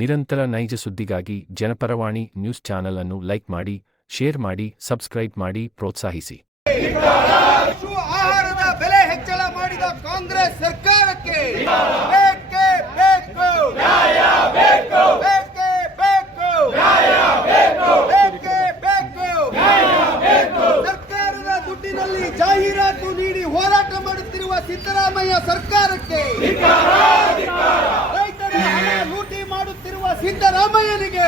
ನಿರಂತರ ನೈಜ ಸುದ್ದಿಗಾಗಿ ಜನಪರವಾಣಿ ನ್ಯೂಸ್ ಚಾನೆಲ್ ಅನ್ನು ಲೈಕ್ ಮಾಡಿ, ಶೇರ್ ಮಾಡಿ, ಸಬ್ಸ್ಕ್ರೈಬ್ ಮಾಡಿ ಪ್ರೋತ್ಸಾಹಿಸಿ. ಆಹಾರದ ಬೆಲೆ ಹೆಚ್ಚಳ ಮಾಡಿದ ಕಾಂಗ್ರೆಸ್ ಸರ್ಕಾರಕ್ಕೆ ಬೇಕೇ ಬೇಕು. ಬೇಕೇ ಬೇಕು. ಬೇಕೇ ಬೇಕು. ಸರ್ಕಾರದ ದುಡ್ಡಿನಲ್ಲಿ ಜಾಹೀರಾತು ನೀಡಿ ಹೋರಾಟ ಮಾಡುತ್ತಿರುವ ಸಿದ್ದರಾಮಯ್ಯ ಸರ್ಕಾರಕ್ಕೆ. ಸಿದ್ದರಾಮಯ್ಯನಿಗೆ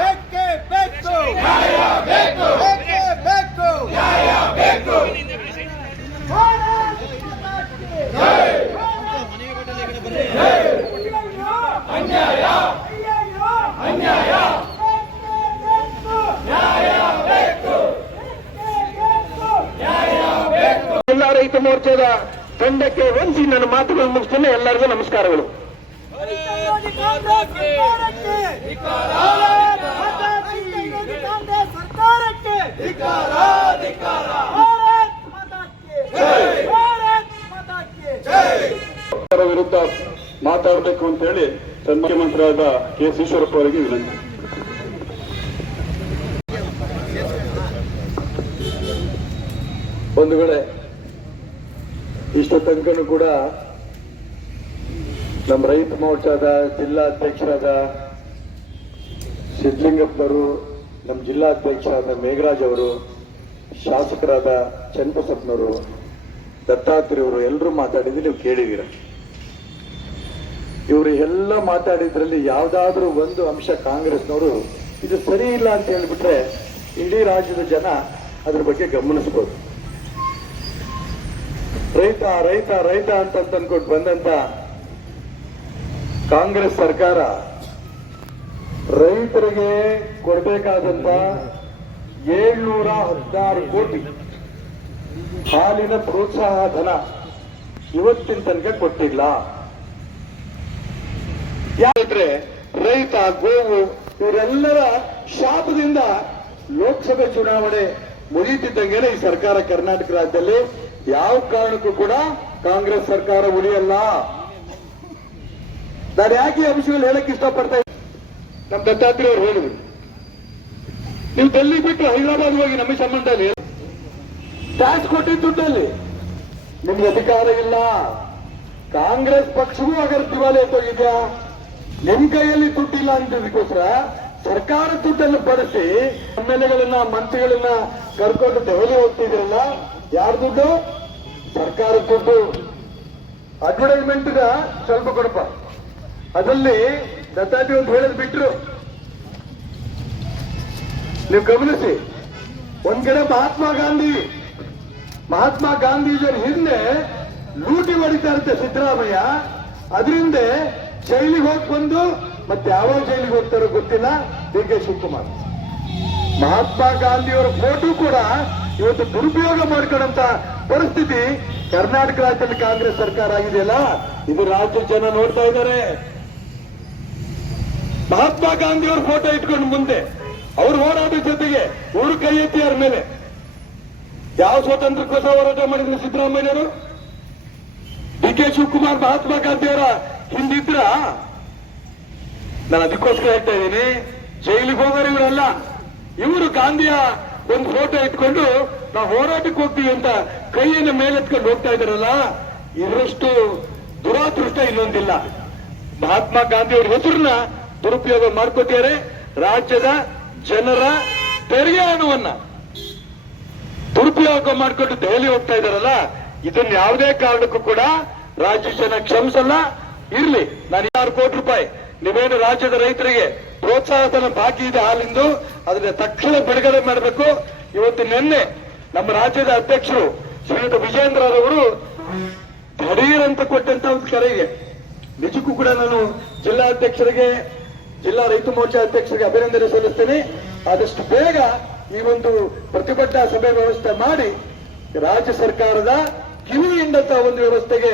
ಬೇಕೇ ಬೇಕು ಬೇಕೇ ಬೇಕು. ಅಯ್ಯಯ್ಯೋ! ಅಯ್ಯಯ್ಯೋ! ಜಿಲ್ಲಾ ರೈತ ಮೋರ್ಚಾದ ತಂಡಕ್ಕೆ ವಂಚಿ ನನ್ನ ಮಾತುಗಳನ್ನು ಮುಗಿಸ್ತೇನೆ ಎಲ್ಲರಿಗೂ ನಮಸ್ಕಾರಗಳು. ವಿರುದ್ಧ ಮಾತಾಡಬೇಕು ಅಂತ ಹೇಳಿ ಮುಖ್ಯಮಂತ್ರಿಯಾದ ಕೆ ಎಸ್ ಈಶ್ವರಪ್ಪ ಅವರಿಗೆ ವಿನಂತಿ. ಒಂದು ವೇಳೆ ಇಷ್ಟ ತನಕನೂ ಕೂಡ ನಮ್ಮ ರೈತ ಮೋರ್ಚಾದ ಜಿಲ್ಲಾ ಅಧ್ಯಕ್ಷರಾದ ಸಿದ್ಲಿಂಗಪ್ಪರು ನಮ್ಮ ಜಿಲ್ಲಾಧ್ಯಕ್ಷರಾದ ಮೇಘರಾಜ್ ಅವರು, ಶಾಸಕರಾದ ಚನ್ನಬಸಪ್ಪನವರು ದತ್ತಾತ್ರಿಯವರು ಎಲ್ಲರೂ ಮಾತಾಡಿದ್ದು ನೀವು ಕೇಳಿದ್ದೀರ? ಇವರು ಎಲ್ಲ ಮಾತಾಡಿದ್ರಲ್ಲಿ ಯಾವುದಾದ್ರೂ ಒಂದು ಅಂಶ ಕಾಂಗ್ರೆಸ್ನವರು, ಇದು ಸರಿ ಇಲ್ಲ ಅಂತ ಹೇಳಿಬಿಟ್ರೆ ಇಡೀ ರಾಜ್ಯದ ಜನ ಅದ್ರ ಬಗ್ಗೆ ಗಮನಿಸ್ಬೋದು. ರೈತ ರೈತ ರೈತ ಅಂತ ಅನ್ಕೊಂಡು ಬಂದಂತ ಕಾಂಗ್ರೆಸ್ ಸರ್ಕಾರ ರೈತರಿಗೆ ಕೊಡಬೇಕಾದಂತ ಏಳ್ನೂರ ಹದಿನಾರು ಕೋಟಿ ಹಾಲಿನ ಪ್ರೋತ್ಸಾಹ ಧನ ಇವತ್ತಿನ ತನಕ ಕೊಟ್ಟಿಲ್ಲ. ಯಾಕಂದ್ರೆ ರೈತ, ಗೋವು ಇವರೆಲ್ಲರ ಶಾಪದಿಂದ ಲೋಕಸಭೆ ಚುನಾವಣೆ ಮುಗಿಯುತ್ತಿದ್ದಂಗೆ ಈ ಸರ್ಕಾರ ಕರ್ನಾಟಕ ರಾಜ್ಯದಲ್ಲಿ ಯಾವ ಕಾರಣಕ್ಕೂ ಕೂಡ ಕಾಂಗ್ರೆಸ್ ಸರ್ಕಾರ ಉಳಿಯಲ್ಲ. ನಾನು ಯಾಕೆ ಅಂಶಗಳು ಹೇಳಕ್ ಇಷ್ಟಪಡ್ತಾ ಇದ್ದೀನಿ? ನಮ್ಮ ದತ್ತಾತ್ರಿ ಅವರು ಹೇಳಿದ್ರು. ನೀವು ಡೆಲ್ಲಿ ಬಿಟ್ಟು ಹೈದರಾಬಾದ್ ಹೋಗಿ ನಮ್ಮ ಸಂಬಂಧ ಟ್ಯಾಕ್ಸ್ ಕೊಟ್ಟಿದ್ದ ದುಡ್ಡಲ್ಲಿ. ನಿಮ್ಗೆ ಅಧಿಕಾರ ಇಲ್ಲ. ಕಾಂಗ್ರೆಸ್ ಪಕ್ಷವೂ ಅಗರ್ ದಿವಾಲಿ ಹೋಗಿದ್ಯಾ ನಿಮ್ ಕೈಯಲ್ಲಿ ದುಡ್ಡಿಲ್ಲ ಅಂತದಕ್ಕೋಸ್ಕರ ಸರ್ಕಾರ ದುಡ್ಡನ್ನು ಬಳಸಿ ಎಂ ಎಲ್ ಎಗಳನ್ನ ಮಂತ್ರಿಗಳನ್ನ ಕರ್ಕೊಂಡು ದೆಹಲಿ ಹೋಗ್ತಿದ್ರಲ್ಲ ಯಾರ ದುಡ್ಡು? ಸರ್ಕಾರ ದುಡ್ಡು. ಅಡ್ವರ್ಟೈಸ್ಮೆಂಟ್ ಸ್ವಲ್ಪ ಕೊಡಪ್ಪ. ಅದರಲ್ಲಿ ದತ್ತಾತಿ ಒಂದು ಹೇಳದ್ ಬಿಟ್ರು. ನೀವು ಗಮನಿಸಿ, ಒಂದ್ ಕಡೆ ಮಹಾತ್ಮ ಗಾಂಧಿ, ಮಹಾತ್ಮ ಗಾಂಧೀಜಿಯವರ ಹಿಂದೆ ಲೂಟಿ ಹೊಡಿತಾ ಇರುತ್ತೆ ಸಿದ್ದರಾಮಯ್ಯ. ಅದರಿಂದ ಜೈಲಿಗೆ ಹೋಗಿ ಬಂದು ಮತ್ತೆ ಯಾವ ಜೈಲಿಗೆ ಹೋಗ್ತಾರೋ ಗೊತ್ತಿಲ್ಲ. D K Shivakumar. ಮಹಾತ್ಮ ಗಾಂಧಿಯವರ ಫೋಟೋ ಕೂಡ ಇವತ್ತು ದುರುಪಯೋಗ ಮಾಡ್ಕೊಂಡಂತ ಪರಿಸ್ಥಿತಿ ಕರ್ನಾಟಕ ರಾಜ್ಯದಲ್ಲಿ ಕಾಂಗ್ರೆಸ್ ಸರ್ಕಾರ ಆಗಿದೆಯಲ್ಲ? ಇದು ರಾಜ್ಯ ಜನ ನೋಡ್ತಾ ಇದ್ದಾರೆ. ಮಹಾತ್ಮ ಗಾಂಧಿಯವ್ರ ಫೋಟೋ ಇಟ್ಕೊಂಡು ಮುಂದೆ ಅವ್ರು ಹೋರಾಟದ ಜೊತೆಗೆ ಊರು ಕೈ ಎತ್ತಿ ಅವ್ರ ಮೇಲೆ. ಯಾವ ಸ್ವಾತಂತ್ರ್ಯಕ್ಕೋಸ್ಕರ ಹೋರಾಟ ಮಾಡಿದ್ರು ಸಿದ್ದರಾಮಯ್ಯನವರು? ಡಿ ಕೆ ಶಿವಕುಮಾರ್ ಮಹಾತ್ಮ ಗಾಂಧಿಯವರ ಹಿಂದಿದ್ರ ನಾನು ಅದಕ್ಕೋಸ್ಕರ ಹೇಳ್ತಾ ಇದ್ದೀನಿ, ಜೈಲಿಗೆ ಹೋಗೋರು ಇವರಲ್ಲ. ಇವರು ಗಾಂಧಿಯ ಒಂದು ಫೋಟೋ ಇಟ್ಕೊಂಡು, ನಾವು ಹೋರಾಟಕ್ಕೆ ಹೋಗ್ತೀವಿ ಅಂತ ಕೈಯನ್ನು ಮೇಲೆತ್ಕೊಂಡು ಹೋಗ್ತಾ ಇದಾರಲ್ಲ ಇದರಷ್ಟು ದುರಾದೃಷ್ಟ ಇನ್ನೊಂದಿಲ್ಲ ಮಹಾತ್ಮ ಗಾಂಧಿ ಅವರ ಹೆಸರನ್ನ ದುರುಪಯೋಗ ಮಾಡ್ಕೋತಿದ್ದಾರೆ. ರಾಜ್ಯದ ಜನರ ತೆರಿಗೆ ಹಣವನ್ನ ದುರುಪಯೋಗ ಮಾಡ್ಕೊಂಡು ದೆಹಲಿ ಹೋಗ್ತಾ ಇದಾರಲ್ಲ ಇದನ್ನ ಯಾವುದೇ ಕಾರಣಕ್ಕೂ ಕೂಡ ರಾಜ್ಯ ಜನ ಕ್ಷಮಿಸಲ್ಲ. ಇರ್ಲಿ, ನಾನು ಆರು ಕೋಟಿ ರೂಪಾಯಿ ನೀವೇನು ರಾಜ್ಯದ ರೈತರಿಗೆ ಪ್ರೋತ್ಸಾಹಧನ ಬಾಕಿ ಇದೆ ಹಾಲಿಂದು, ಅದನ್ನ ತಕ್ಷಣ ಬಿಡುಗಡೆ ಮಾಡಬೇಕು. ಇವತ್ತು ನಿನ್ನೆ ನಮ್ಮ ರಾಜ್ಯದ ಅಧ್ಯಕ್ಷರು ಶ್ರೀಯುತ ವಿಜೇಂದ್ರ ಅವರು ಅಂತ ಕೊಟ್ಟಂತ ಒಂದು ಕರೆಗೆ ನಿಜಕ್ಕೂ ಕೂಡ ನಾನು ಜಿಲ್ಲಾ ಅಧ್ಯಕ್ಷರಿಗೆ, ಜಿಲ್ಲಾ ರೈತ ಮೋರ್ಚಾ ಅಧ್ಯಕ್ಷರಿಗೆ ಅಭಿನಂದನೆ ಸಲ್ಲಿಸ್ತೇನೆ. ಆದಷ್ಟು ಬೇಗ ಈ ಒಂದು ಪ್ರತಿಭಟನಾ ಸಭೆ ವ್ಯವಸ್ಥೆ ಮಾಡಿ ರಾಜ್ಯ ಸರ್ಕಾರದ ಕಿವಿಯಿಂದ ಒಂದು ವ್ಯವಸ್ಥೆಗೆ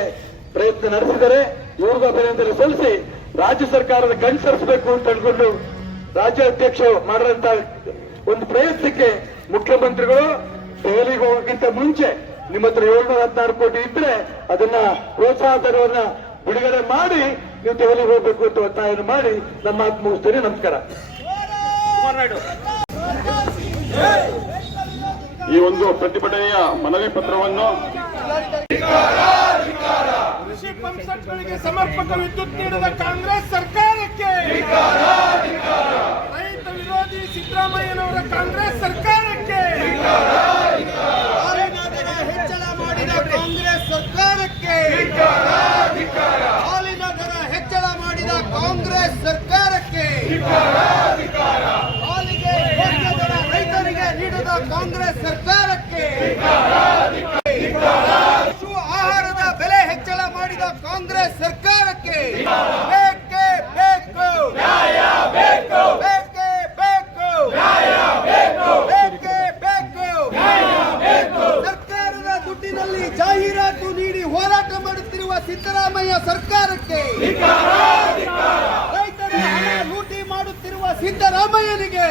ಪ್ರಯತ್ನ ನಡೆಸಿದರೆ, ಇವ್ರಿಗೂ ಅಭಿನಂದನೆ ಸಲ್ಲಿಸಿ ರಾಜ್ಯ ಸರ್ಕಾರದ ಗಂಡು ಸರಿಸಬೇಕು ಅಂತ ಹೇಳ್ಕೊಂಡು ರಾಜ್ಯಾಧ್ಯಕ್ಷ ಮಾಡಿದಂತ ಒಂದು ಪ್ರಯತ್ನಕ್ಕೆ ಮುಖ್ಯಮಂತ್ರಿಗಳು ದೆಹಲಿಗೆ ಹೋಗೋಕ್ಕಿಂತ ಮುಂಚೆ ನಿಮ್ಮ ಹತ್ರ ಏಳ್ನೂರ ಹದಿನಾರು ಕೋಟಿ ಇದ್ರೆ ಅದನ್ನ ಪ್ರೋತ್ಸಾಹ ಧನವನ್ನ ಬಿಡುಗಡೆ ಮಾಡಿ ನೀವು ದೆಹಲಿಗೆ ಹೋಗ್ಬೇಕು ಅಂತ ಒತ್ತಾಯ ಮಾಡಿ ನಮ್ಮ ಮಾತು ಮುಗಿಸ್ತೇನೆ ನಮಸ್ಕಾರ. ಈ ಒಂದು ಪ್ರತಿಭಟನೆಯ ಮನವಿ ಪತ್ರವನ್ನು ಪಂಪ್ಸೆಟ್ಗಳಿಗೆ ಸಮರ್ಪಕ ವಿದ್ಯುತ್ ನೀಡದ ಕಾಂಗ್ರೆಸ್ ಸರ್ಕಾರಕ್ಕೆ. ರೈತ ವಿರೋಧಿ ಸಿದ್ದರಾಮಯ್ಯನವರ ಕಾಂಗ್ರೆಸ್ ಸರ್ಕಾರ. ನಿರ್ಭಯನಿಗೆ